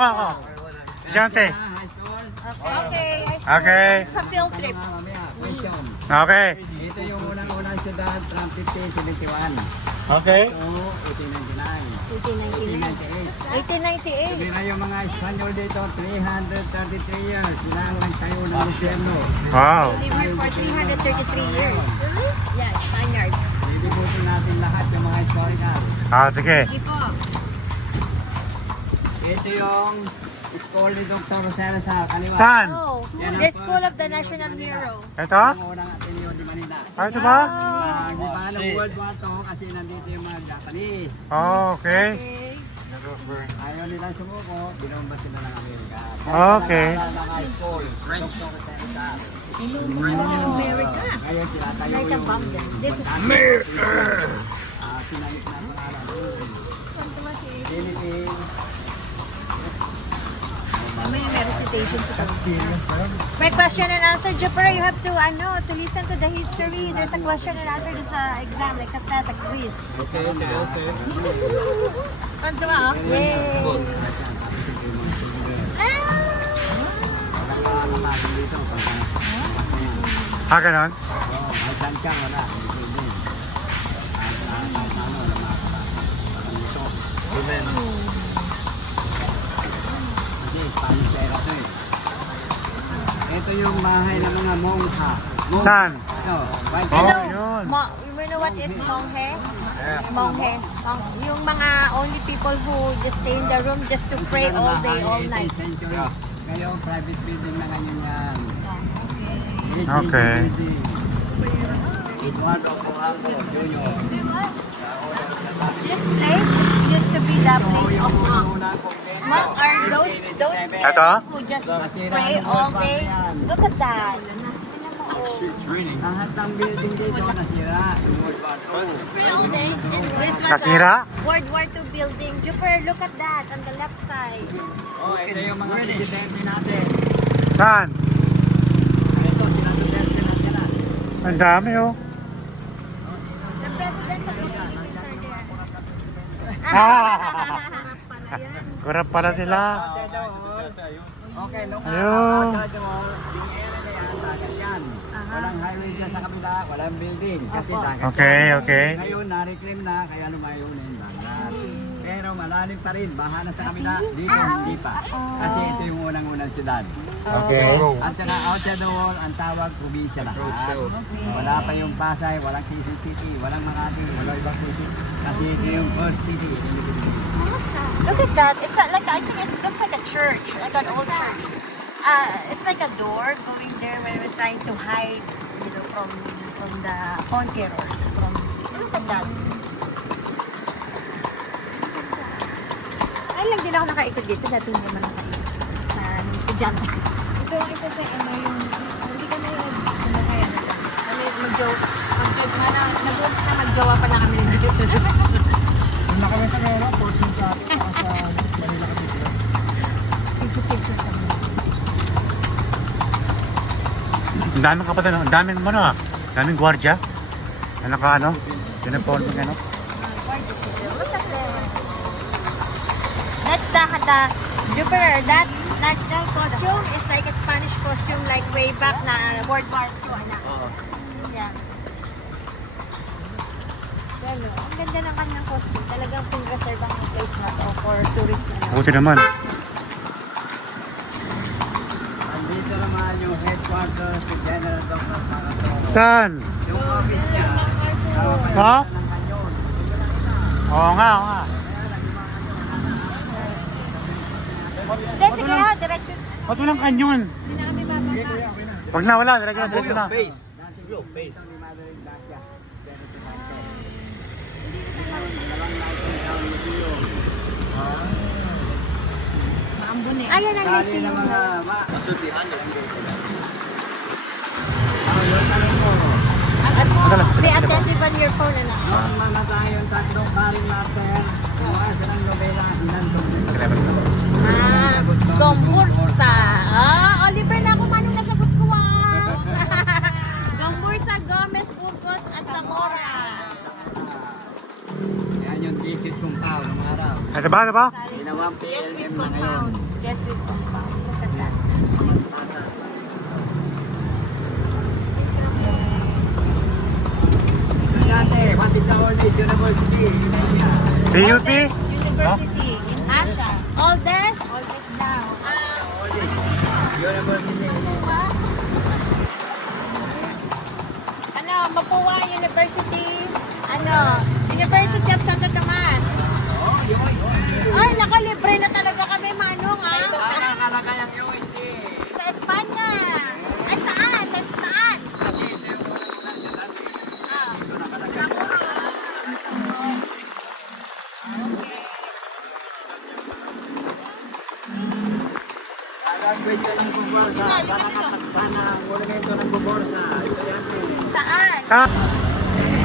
Oo. Estudyante. Okay. Okay. Sa field trip. Question. Okay. Ito yung unang-unang syudad from 1571 Okay. to 1899. 1898. 1898. Sabi na yung mga Espanyol dito, 333 years. Sila ang nagtayo ng gobyerno. Wow. They were for 333 years. Yeah, Spaniards. Lilibutin natin lahat yung mga historical. Sige. Sige po. Ito yung school ni Dr. Salazar. Kaliwa. Saan? Oh, the School of the National Hero. Ito? Ang unang Ateneo di Manila. Ito ba? Di ba ng World War II kasi nandito yung mga Japanese. Okay. Okay. Ayaw nilang sumuko, binomba sila ng Amerika. Okay. Mga school, French. Dr. Salazar. America. Ngayon sila tayo Like a bomb then. This is Sinalik na Philippines. may recitation po. May question and answer, Jupiter. You have to listen to the history. There's a question and answer sa exam, like a test, a quiz. Okay. Ano ah? Yay! Ganon? May tansya, wala. Ito yung bahay ng mga mongha. Saan? Ito, white Oh, Hello. yun. You know what is monghe? Monghe. Yung mga only people who just stay in the room just to pray all day, all night. Kayo, private building na ganyan yan. Okay. Eduardo Polanco Jr. This place used to be the place of monks. Monks are those Ito? who just pray all day. Look at that. Lahat ng building dito nasira. Building. This was Nasira? a World War II building. Jupiter, look at that on the left side. Oh, ito yung mga presidente natin. Saan? Ito, sila Duterte na sila. Ang dami oh. The presidents of the Philippines are there. Kurap pala sila. Okay, nung Ayun. yung area na yan, dagat yan. Walang highway dyan sa kabila, walang building. Kasi dagat. Okay. Ngayon, na-reclaim na, kaya lumayo na yung dagat. Pero malalim pa rin, baha na sa kabila, dito hindi pa. Kasi ito yung unang-unang siyudad. Okay. At saka outside the wall, ang tawag, probinsya lahat. Wala pa yung Pasay, walang Quezon City, walang Makati, walang ibang city. Kasi ito yung first city. Look at that. It's like, I think it looks like a church, like an old church. It's like a door going there when we're trying to hide, from the conquerors. Look at that. Ay lang din ako nakaikot dito. Dati hindi naman nakaikot. Na estudyante. Ito yung isa sa hindi kami kaya na dyan. Kami mag-joke. Nag-jowa pa na kami ng dito. Na kami sa Mera, 14 sa Manila Cathedral. Picture kami. Ang daming kapatid, ang daming daming gwardiya. Na uniforming Look at them. That's the Jupiter. That costume is like a Spanish costume, like way back na World War II. Yeah. Yan, no? Ang ganda ng kanyang costume. Talagang pin-reserve ang place na to for tourists. Buti naman. Andito naman yung headquarters ni General Dr. Maratón. Saan? Yung office niya. Ha? Oo nga. Hindi, sige ha, director. Ba't walang kanyon? Hindi na kami bababa. Wag na, wala. Diretso na. Real face. Ayan ang museum. Be attentive on your phone, anak. Mamatayon tatlong paring master. Silang nobela, inandong. Gombursa. Oliver na ako man yung nasagot ko Gombursa, Gomez, Burgos, at Zamora. Yan yung thesis kong tao ng araw. Ito ba? Ginawang Yes, PLM with na ngayon. compound. Jesuit compound. Look at that. Dati, what is the oldest university in India? PUP? University in Asia. Oldest? Oldest now. Oldest university in India. Ano, Mapua University. Ano, University of Santo Tomas. Ay, nakalibre na talaga kami, Manong, ha? Nakalagay ang UNT. Sa Espanya. Ay, saan? Sa saan? Ah. Graduate ng Buborsa. Para monumento ng Buborsa. Ito yan. Saan? Sa?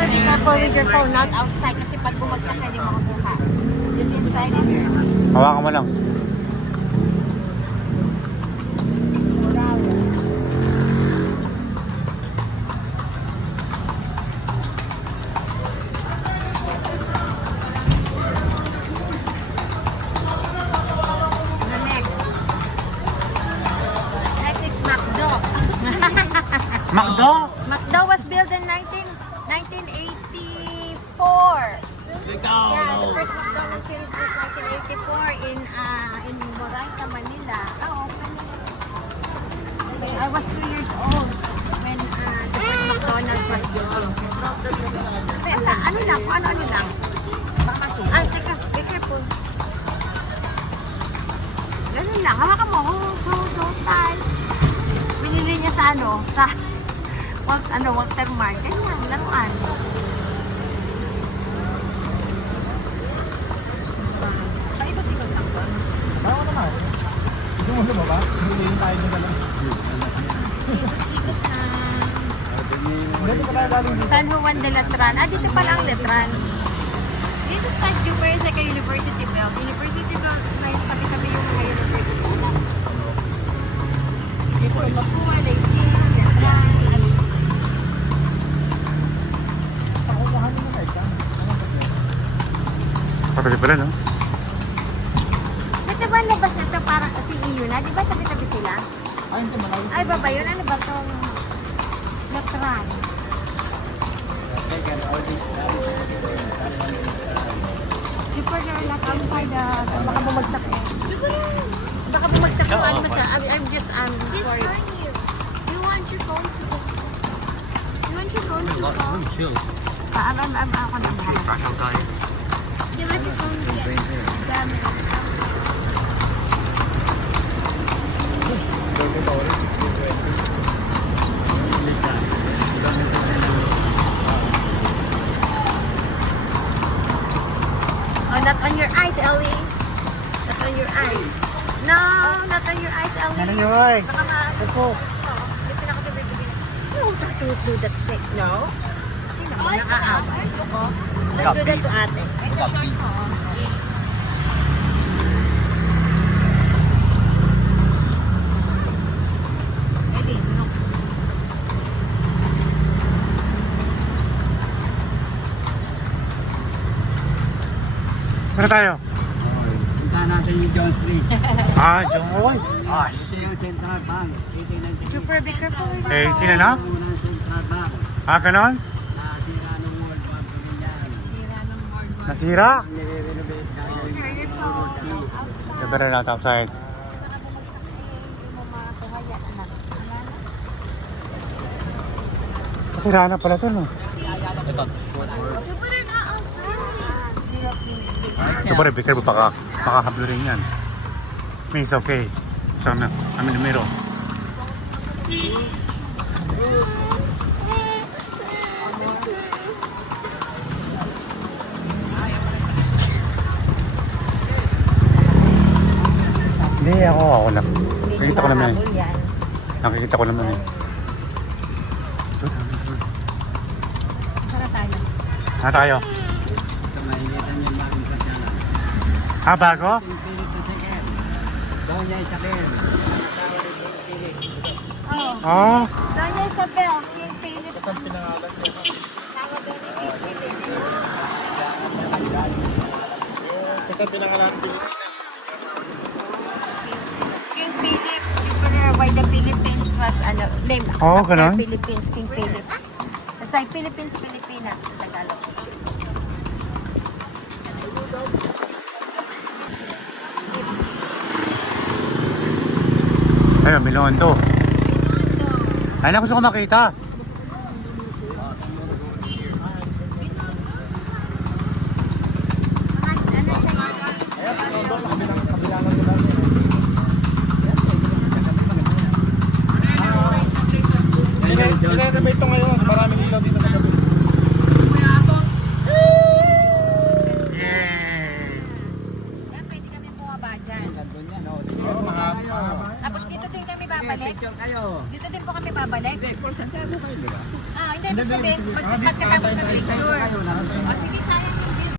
Be careful with your phone, not outside kasi pag bumagsak ka, di mo makuha. Just inside in here. Hawakan mo lang. The next. Next is McDo. Macdo? McDo was built in 1984. Yeah, the first McDonald's series was 1984 in Moraita, Manila. Oh, okay. I was 2 years old when the first McDonald's was built. Kaya ano lang, ano lang. Ah, teka, be careful. Ganun lang, hawakan mo. Don't tie. Binili niya sa Watermark. Ganyan, laruan. Paikot-ikot lang ba? Baka naman. Gusto mo lumaba? Huluin tayo na lang. Ikot lang. Dito pala galing dito. San Juan de Letran. Ah, dito pala ang Letran. Dito sa Jupiter is like a university belt. University belt, guys, tabi-tabi yung mga university na. There's Mapua, Laysing, Letran. Pakukuhan mo na isa. Patuloy pala, no? Ba't ba labas na ito parang kasi iyo na? Di ba tabi-tabi sila? Ay, hindi malayo. Ay, baba yun. Ano ba itong Letran? Jupiter, like outside, baka bumagsak eh. Baka bumagsak yung ano mo sa, I'm just, sorry. You want your phone to go? You want your phone to fall? Ako na bahala. You want your phone to get? Oh, not on your eyes, Ellie. Not on your eyes. No, not on your eyes, Ellie. Ano yung eyes? Baka Ito. Yung pinakatibig-tibig. No, don't do that thing. No? Hindi naman, nakaawa. Don't do that to ate. Ellie, no. Ano tayo? Punta natin yung John Street. Ah, John Oy. Ah, ito yung Central Bank. Ito yung Super be careful. 18 na na? unang Central Bank. Ah, ganon? Nasira ng World War II yan. Sira ng board mo. Nasira? Nire-renovate na yun. Your phone. Outside. The better not outside. Baka bumagsak eh. Hindi mo makuha yan, anak. Wala na. Nasira na pala ito, no? Jupiter not outside. So, pare, be careful, baka makakablo rin yan. It's okay. So, I'm in the middle. Hindi, ako lang. Nakikita ko naman eh. Habol yan. Nakikita ko naman eh. Sara tayo. Ah, tayo. Ito, makikita niyo yung bagong kasyalan. Ah, bago? St. Philip II. Doña Isabel. Oh. Oh. Doña Isabel, King Philip. Saan pinangalan siya? Asawa doon ni King Philip. Kasi pinangalan Philip. why the Philippines was, named Oh, after ganon? Philippines, King Philip. That's why Philippines, Pilipinas, sa Tagalog. Ayun, Milondo. Ay, na gusto ko makita. I-renovate ito ngayon. Maraming ilaw dito sa gabi. Yay! Yan, pwede kami bumaba dyan. Nandun yan, oh. Oo, mga Tapos dito din kami babalik. Picture kayo. Dito din po kami babalik. Hindi, for Santiago kayo, di ba? Hindi, ibig sabihin, pagkatapos ng picture. O sige, sayang